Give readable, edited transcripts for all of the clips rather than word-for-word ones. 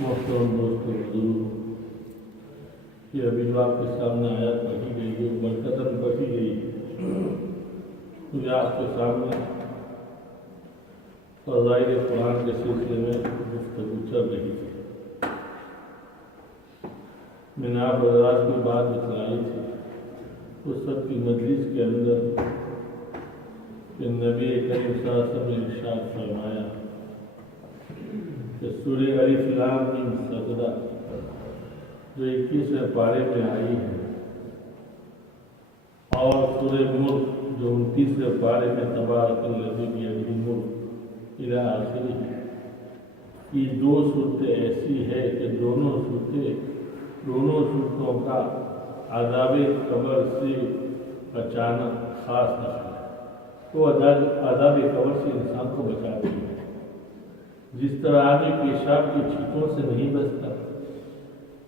محترم دوستوں بزرگوں، یہ ابھی جو آپ کے سامنے آیات پڑھی گئی جو مرکزاً پڑھی گئی، مجھے آپ کے سامنے فضائل قرآن کے سلسلے میں گفتگو چل رہی تھی۔ میں نے آپ حضرات کی بات بتلائی تھی اس وقت کی مجلس کے اندر کہ نبی کریم صلی اللہ علیہ وسلم نے ارشاد فرمایا کہ سورہ الف لام میم سجدہ جو 21ویں پارے میں آئی ہے اور سورہ ملک جو 29ویں پارے میں تبارک الذی بیدہ الملک الی آخرہ، یہ دو صورتیں ایسی ہے کہ دونوں صورتوں کا عذاب قبر سے بچانا خاص نصب ہے۔ وہ عذاب قبر سے انسان کو بچاتی ہے۔ جس طرح آدمی پیشاب کی چھینٹوں سے نہیں بچتا،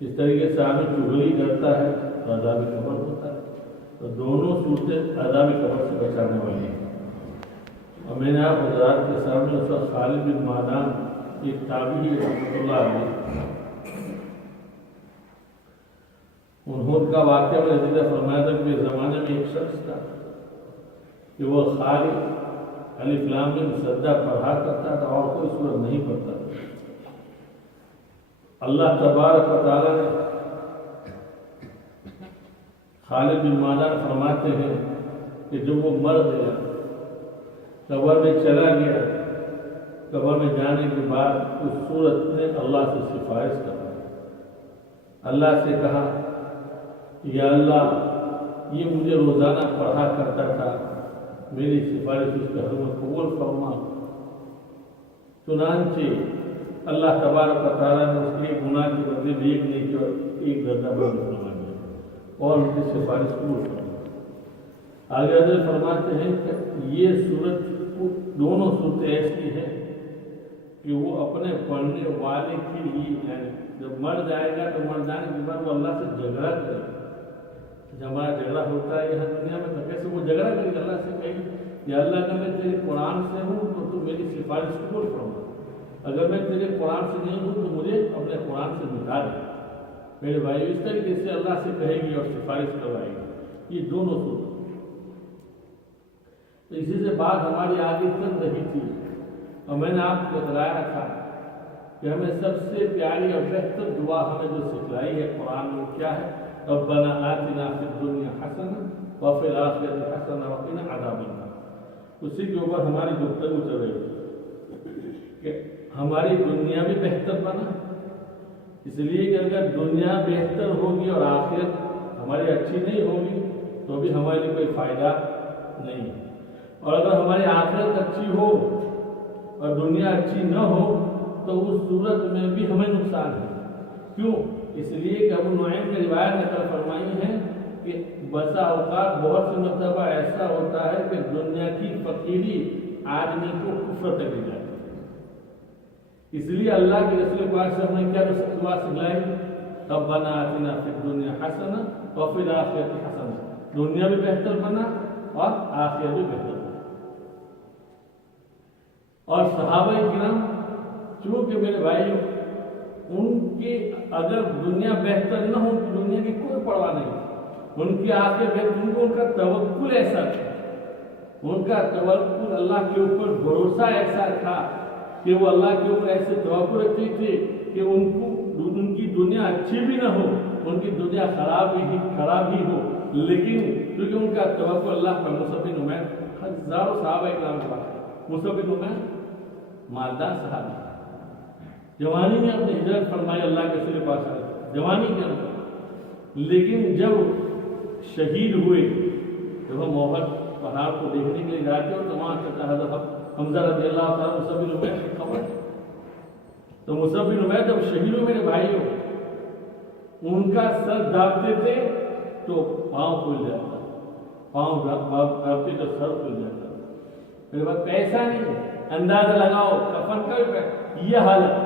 اس طریقے سے آدمی چغلی کرتا ہے تو عذاب قبر ہوتا ہے۔ تو دونوں صورتیں عذاب قبر سے بچانے والی ہیں۔ اور میں نے آپ حضرات کے سامنے اس وقت خالد بن معدان ایک تابعی رحمۃ اللہ علیہ انہوں کا واقعہ میں ذکر فرمایا تھا کہ زمانے میں ایک شخص تھا کہ وہ خالی الف لام میم سجدہ پڑھا کرتا تھا اور کوئی سورت نہیں پڑھتا تھا۔ اللہ تبارک و تعالیٰ نے خالد بن معدان فرماتے ہیں کہ جب وہ مر گیا، قبر میں چلا گیا، قبر میں جانے کے بعد اس سورت نے اللہ سے سفارش کرا، اللہ سے کہا یا اللہ یہ مجھے روزانہ پڑھا کرتا تھا، میری سفارش اس کا حکم قبول فرما۔ چنانچہ اللہ تبارک و تعالیٰ نے اس کے گناہ کے بدلے میں ایک نیکی اور ایک درجہ بلند فرما دیا اور ان کی سفارش قبول فرما۔ آگے حضرت فرماتے ہیں کہ یہ صورت دونوں صورتیں ایسی ہیں کہ وہ اپنے پڑھنے والے کے لیے یعنی جب مر جائے گا تو مر جانے کے بعد وہ اللہ سے جھگڑا کرے گا۔ جب ہمارا جھگڑا ہوتا ہے یہاں دنیا میں تو کیسے وہ جھگڑا کرے گا اللہ سے، کہیں یا اللہ اگر میں تیرے قرآن سے ہوں تو تو میری سفارش قبول فرما، اگر میں تیرے قرآن سے نہیں ہوں تو مجھے اپنے قرآن سے مٹا دے۔ میرے بھائی اس طریقے سے اللہ سے کہے گی اور سفارش کروائے گی۔ یہ دونوں صورت، تو اسی سے بات ہماری آگے چل رہی تھی اور میں نے آپ کو بتلایا تھا کہ ہمیں سب سے پیاری اور بہتر دعا ہمیں جو سکھلائی ہے قرآن میں کیا ہے؟ ربنا آتنا فی الدنیا حسنہ وفی الآخرۃ حسنہ وقنا عذاب النار۔ اسی کے اوپر ہماری گفتگو چل رہی تھی کہ ہماری دنیا بھی بہتر بنا، اس لیے کہ اگر دنیا بہتر ہوگی اور آخرت ہماری اچھی نہیں ہوگی تو بھی ہمارے لیے کوئی فائدہ نہیں ہے، اور اگر ہماری آخرت اچھی ہو اور دنیا اچھی نہ ہو تو اس صورت میں بھی ہمیں نقصان ہے۔ کیوں؟ اس لیے کہ ابو نعیم کی روایت نقل فرمائی ہے کہ بسا اوقات بہت سے مرتبہ ایسا ہوتا ہے کہ دنیا کی فقیری آدمی کو کفر تک لے جاتی ہے۔ اس لیے اللہ کے رسول پاک سے ہم نے کیا دعا سکھلائی؟ ربنا آتنا فی الدنیا حسنہ وفی الآخرۃ حسنہ، دنیا بھی بہتر بنا اور آخرت بھی بہتر بنا۔ اور صحابہ کرام چونکہ میرے بھائیوں ان کے اگر دنیا بہتر نہ ہو تو دنیا کی کوئی پرواہ نہیں، ان کی آخرت بہتر، ان کو ان کا توکل ایسا تھا، ان کا توکل اللہ کے اوپر بھروسہ ایسا تھا کہ وہ اللہ کے اوپر ایسے توکل رکھتے تھے کہ ان کی دنیا اچھی بھی نہ ہو، ان کی دنیا خراب ہی ہو، لیکن کیونکہ ان کا توکل اللہ پر۔ مصعب بن عمیر ہزاروں صحابہ کرام کے پاس، مصعب بن عمیر مالدار صحابی، جوانی میں اپنے ہجرت فرمائی اللہ کے رسول پاس جوانی کے اندر، لیکن جب شہید ہوئے جب ہم محبت پہاڑ کو دیکھنے کے لیے جاتے ہو تو وہاں کہتا حضرت حمزہ رضی اللہ تعالیٰ مصعب بن عمیر کی خبر، تو مصعب بن عمیر جب شہید ہوئے میرے بھائیوں ان کا سر دابتے تھے تو پاؤں کھل جاتا، پاؤں دابتے تو سر کھل جاتا۔ میرے بعد پیسہ نہیں، اندازہ لگاؤ کفن کا یہ حالت،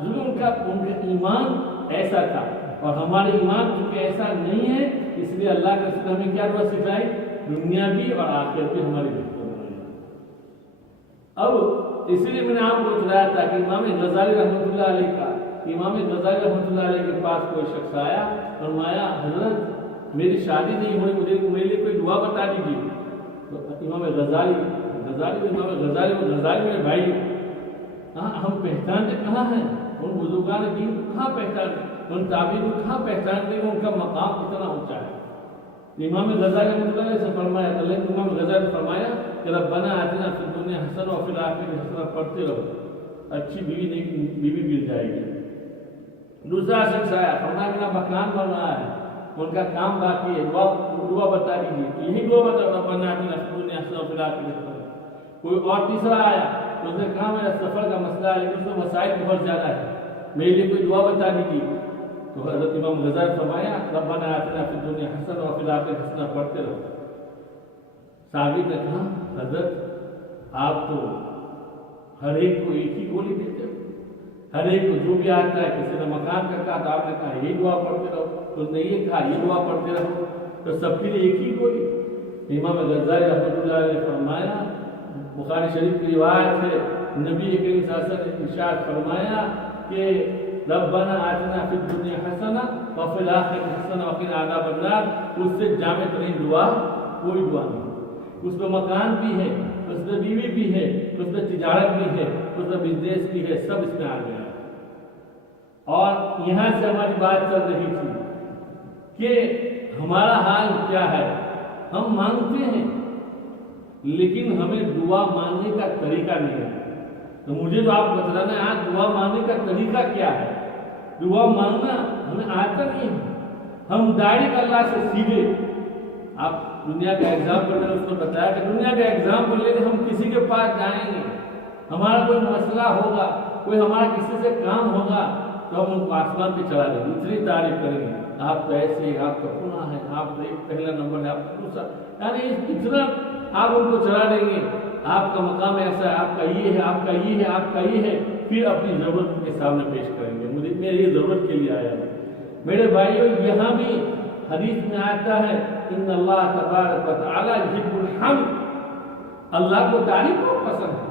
ظلم کا ان کا ایمان ایسا تھا، اور ہمارے ایمان چونکہ ایسا نہیں ہے اس لیے اللہ کے رسول ہمیں کیا دعا سکھلائی؟ دنیا بھی اور آخرت بھی ہماری بہتر بنائی۔ اب اس لیے میں نے آپ کو بتلایا تھا کہ امام غزالی رحمۃ اللہ علیہ کا امام غزالی رحمۃ اللہ علیہ کے پاس کوئی شخص آیا، فرمایا حضرت میری شادی نہیں ہوئی، مجھے میرے لیے کوئی دعا بتا دیجیے۔ تو امام غزالی میرے بھائی، ہم پہچانتے کہاں ہیں ان بزرگان دین کو، کہاں پہچانتے، ان تابعین کو کہاں پہچانتے ہیں، ان کا مقام کتنا اونچا ہے۔ امام غزالی رحمۃ اللہ علیہ سے فرمایا، امام غزالی نے فرمایا کہ ربنا آتنا فی الدنیا حسنہ وفی الآخرۃ حسنہ، پڑھتے رہو، اچھی بیوی مل جائے گی۔ دوسرا شخص آیا، فرمایا میرا مکان بن رہا ہے، ان کا کام باقی ہے، دعا بتا دیجیے، تو یہی دعا بتا، ربنا آتنا فی الدنیا حسنہ وفی الآخرۃ حسنہ۔ کوئی اور تیسرا آیا، اس نے کہا میرا سفر کا مسئلہ ہے، لیکن اس میں مسائل بہت زیادہ ہے، میرے لیے کوئی دعا بتا دیجیے۔ تو حضرت امام غزالی نے فرمایا ربنا آتنا فی الدنیا حسنہ وفی الآخرۃ حسنہ، پڑھتے رہو۔ صحابی نے کہا حضرت آپ تو ہر ایک کو ایک ہی گولی دیتے ہو، ہر ایک کو جو بھی آتا ہے، کسی نے مکان کا کہا تو آپ نے کہا یہی دعا پڑھتے رہو، اس نے یہ کہا یہ دعا پڑھتے رہو، تو سب کے لیے ایک ہی گولی۔ امام غزالی رحمۃ اللہ علیہ نے فرمایا، بخاری شریف کی روایت ہے، نبی کریم صلی اللہ علیہ وسلم نے ارشاد فرمایا کہ ربنا آتنا فی الدنیا حسنہ وفی الآخرۃ حسنہ وقنا عذاب النار، اس سے جامع ترین دعا کوئی دعا نہیں۔ اس میں مکان بھی ہے، اس میں بیوی بھی ہے، اس میں تجارت بھی ہے، اس میں بزنس بھی ہے، سب اس میں آ گیا۔ اور یہاں سے ہماری بات چل رہی تھی کہ ہمارا حال کیا ہے، ہم مانگتے ہیں لیکن ہمیں دعا مانگنے کا طریقہ نہیں ہے۔ تو مجھے جو آپ بتلانا ہے آج دعا مانگنے کا طریقہ کیا ہے۔ دعا مانگنا ہمیں آتا نہیں ہے، ہم ڈائریکٹ اللہ سے سیدھے، آپ دنیا کا ایگزامپل میں نے اس کو بتایا کہ دنیا کا ایگزامپل لے کے ہم کسی کے پاس جائیں گے، ہمارا کوئی مسئلہ ہوگا، کوئی ہمارا کسی سے کام ہوگا، تو ہم ان کو آسمان پہ چلا دیں گے، اتنی تعریف کریں گے، آپ تو ایسے، آپ کا گناہ ہے، آپ کا ایک پہلا نمبر ہے، آپ کا دوسرا، یعنی اتنا آپ ان کو چلا دیں گے، آپ کا مقام ایسا ہے، آپ کا یہ ہے، آپ کا یہ ہے، آپ کا یہ ہے، پھر اپنی ضرورت کے سامنے پیش کریں گے، مجھے میری یہ ضرورت کے لیے آیا ہے۔ میرے بھائیوں، یہاں بھی حدیث میں آتا ہے ان اللہ تبارک و تعالی یحب الحمد، اللہ کو تعریف بہت پسند ہے،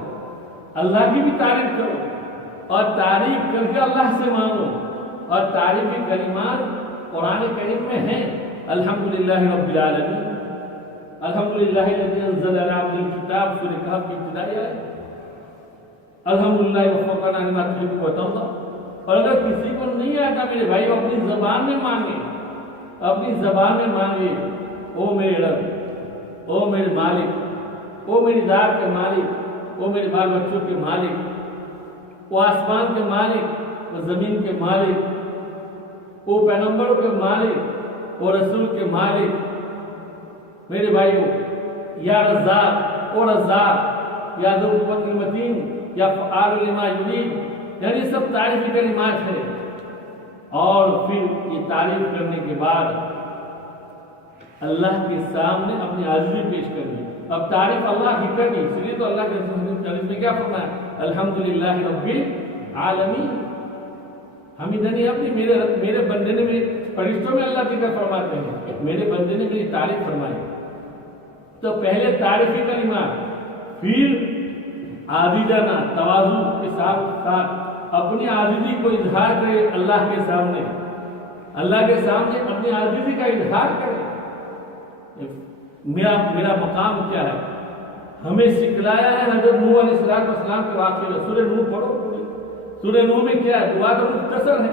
اللہ کی بھی تعریف کرو اور تعریف کر کے اللہ سے مانگو، اور تعریفی کلمات قرآن کریم میں ہیں، الحمدللہ رب العالمین، الحمدللہ الذی انزل علی عبدہ الکتاب، سورہ کہف کی ابتدائی آیت، الحمدللہ وفقنا لما تحب وترضى۔ اور اگر کسی کو نہیں آتا میرے بھائی، اپنی زبان میں مانگے، اپنی زبان میں مانگے، او میرے رب، او میرے مالک، او میری ذات کے مالک، او میرے بال بچوں کے مالک، او آسمان کے مالک، او زمین کے مالک، او پیغمبروں کے مالک، او رسول کے مالک، میرے بھائیو، یا رزاق، او رزاق، یا ذو القوة المتین، یا فعال لما یرید، یعنی سب تعریفی کلمات ہیں۔ اور پھر یہ تعریف کرنے کے بعد اللہ کے سامنے اپنی عاجزی پیش کرنی۔ اب تعریف اللہ کی کرنی، اس لیے تو اللہ کے رسول میں کیا فرمایا، الحمدللہ رب العالمین، حمیدنی اپنی، میرے بندے نے، میرے فرشتوں میں اللہ ذکر فرماتے ہیں، میرے بندے نے میری تعریف فرمائی۔ تو پہلے تعریفی کلمات، پھر عاجزانہ تواضع کے ساتھ اپنی عاجزی کو اظہار کرے اللہ کے سامنے، اللہ کے سامنے اپنی عاجزی کا اظہار کرے، میرا مقام کیا ہے۔ ہمیں سکھلایا ہے حضرت نوح علیہ السلام کے واقعے میں، سورہ نوح پڑھو پوری، سورہ نوح میں کیا ہے، دعا تو مختصر ہے،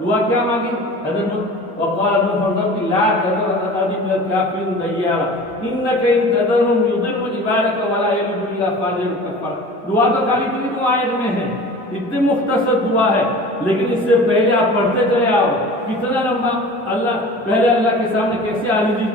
دعا کیا مانگی حضرت نوح، وقال نوح رب لا تذر على الارض من الكافرين ديارا انك ان تذرهم يضلوا عبادك ولا يلدوا الا فاجرا كفارا۔ دعا تو خالی اتنی دو آیت میں ہے، اتنی مختصر دعا ہے، لیکن اس سے پہلے آپ پڑھتے چلے آؤ کتنا لمبا، اللہ پہلے اللہ کے سامنے کیسے عاجزی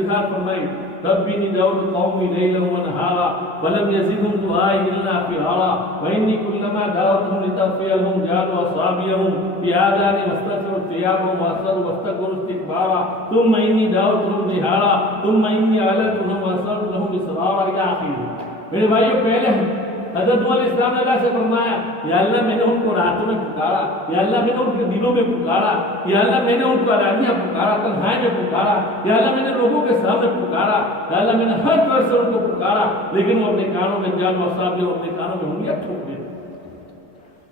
اظہار فرمائی، ربی انی دعوت قومی لیلا ونہارا ولم یزدہم دعائی الا فرارا وانی کلما دعوتہم لتغفر لهم جعلوا اصابعهم فی آذانہم واستغشوا ثیابہم واصروا واستكبروا استکبارا ثم انی دعوتہم جہارا ثم انی اعلنت لهم واسررت لهم اسرارا الی آخر۔ میرے بھائیو، پہلے حضرت نوح علیہ السلام نے اللہ سے فرمایا، یا اللہ میں نے ان کو راتوں میں پکارا، یا اللہ میں نے ان کے دنوں میں پکارا، یا اللہ میں نے ان کو علانیہ پکارا، تنہائی میں پکارا، یا اللہ میں نے لوگوں کے سامنے پکارا، یا اللہ میں نے ہر طرح سے ان کو پکارا، لیکن وہ اپنے کانوں میں جان وصاب، جو اپنے کانوں میں انگلیاں ٹھوک دیتے۔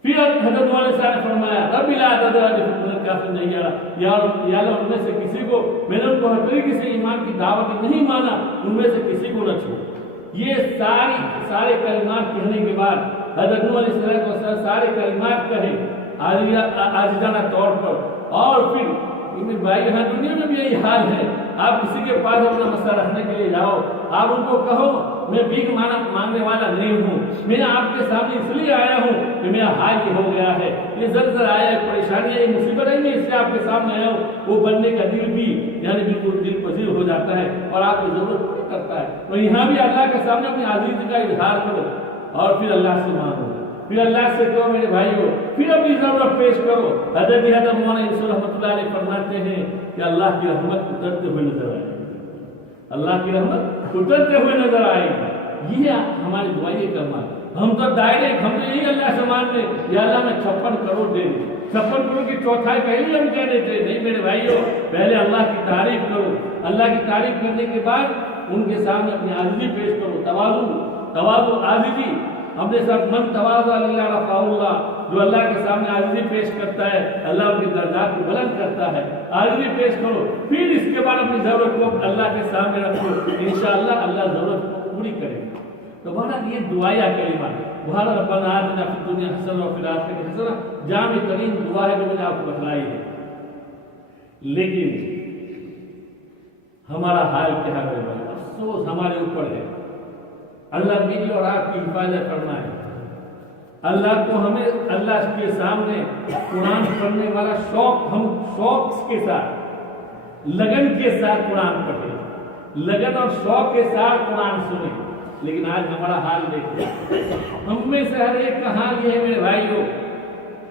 پھر حضرت علیہ السلام نے فرمایا رب لا تذر فتنة کافر نہیں یا اللہ ان میں سے کسی کو، میں نے ان کو ہر طریقے سے ایمان کی دعوت نہیں مانا، ان میں سے کسی کو نہ چھوڑ۔ یہ سارے کلمات کہنے کے بعد حضرت نوح علیہ السلام سارے کلمات کہے عاجزانہ طور پر، اور پھر بھائی یہاں دنیا میں بھی یہی حال ہے، آپ کسی کے پاس اپنا مسئلہ رکھنے کے لیے جاؤ، آپ ان کو کہو میں بھیک مانگنے والا نہیں ہوں، میں آپ کے سامنے اس لیے آیا ہوں کہ میرا حال یہ ہو گیا ہے، یہ زلزلہ آیا ہے، پریشانی ہے، یہ مصیبت ہے، میں اس سے آپ کے سامنے آیا ہوں، وہ بننے کا دل بھی یعنی بالکل دل پذیر ہو جاتا ہے اور آپ کی ضرورت پوری کرتا ہے۔ تو یہاں بھی اللہ کے سامنے اپنی عاجزی کا اظہار کرو اور پھر اللہ سے مانگو، پھر اللہ سے کہو میرے بھائیو، پھر اپنی ضرورت پیش کرو۔ حضرت مولانا یوسف رحمۃ اللہ علیہ فرماتے ہیں کہ اللہ کی رحمت اترتے ہوئے نظر آئے گی، اللہ کی رحمت اترتے ہوئے نظر آئے گی۔ یہ ہماری دعائیں کرنا، ہم تو ڈائریکٹ ہم نے یہی اللہ سے مانتے یا اللہ میں 56 کروڑ دے دیں، 56 کروڑ کی چوتھائی پہلے ہم کہہ دیتے، نہیں میرے بھائیو، پہلے اللہ کی تعریف کرو، اللہ کی تعریف کرنے کے بعد ان کے سامنے اپنی عاجزی پیش کرو، تواضع عاجزی۔ ہم نے سب من تواضع للہ رفعہ اللہ، جو اللہ کے سامنے عاجزی پیش کرتا ہے اللہ ان کے درجات کو بلند کرتا ہے، عاجزی پیش کرو، پھر اس کے بعد اپنی ضرورت کو اللہ کے سامنے رکھو، انشاءاللہ اللہ ضرورت کو پوری کرے گا۔ تو بہرحال یہ دعائیا کلمات، بہرحال ربنا آتنا فی الدنیا حسنہ وفی الآخرۃ حسنہ، جامع ترین دعا ہے جو میں نے آپ کو بتلائی ہے۔ لیکن ہمارا حال کیا ہے بھائی؟ افسوس ہمارے اوپر ہے۔ اللہ میری اور آپ کی حفاظت کرنا ہے۔ اللہ کو ہمیں اللہ کے سامنے قرآن پڑھنے والا شوق، ہم شوق کے ساتھ لگن کے ساتھ قرآن پڑھیں، لگن اور شوق کے ساتھ قرآن سنیں۔ لیکن آج ہمارا حال دیکھیں، ہم میں سے ہر ایک کا حال یہ ہے میرے بھائیوں،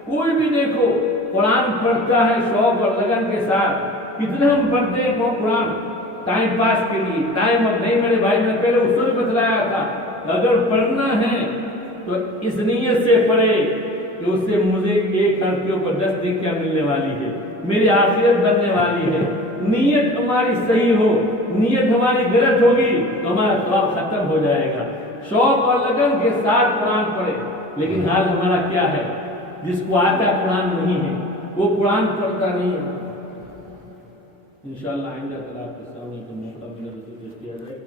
کوئی بھی دیکھو قرآن پڑھتا ہے شوق اور لگن کے ساتھ، کتنے ہم پڑھتے ہیں قرآن ٹائم پاس کے لیے، ٹائم اب نہیں میرے بھائی، میں پہلے اس کو بتلایا تھا، اگر پڑھنا ہے تو اس نیت سے پڑھے کہ اس سے مجھے ایک حرف کے اوپر 10 نیکیاں ملنے والی ہے، میری آخرت بننے والی ہے۔ نیت ہماری صحیح ہو، نیت ہماری غلط ہوگی تو ہمارا ثواب ختم ہو جائے گا۔ شوق اور لگن کے ساتھ قرآن پڑھے، لیکن حال ہمارا کیا ہے؟ جس کو آتا قرآن نہیں ہے وہ قرآن پڑھتا نہیں ہے۔ انشاءاللہ آئندہ کل آپ کے سامنے موقع ملے تو کیا جائے۔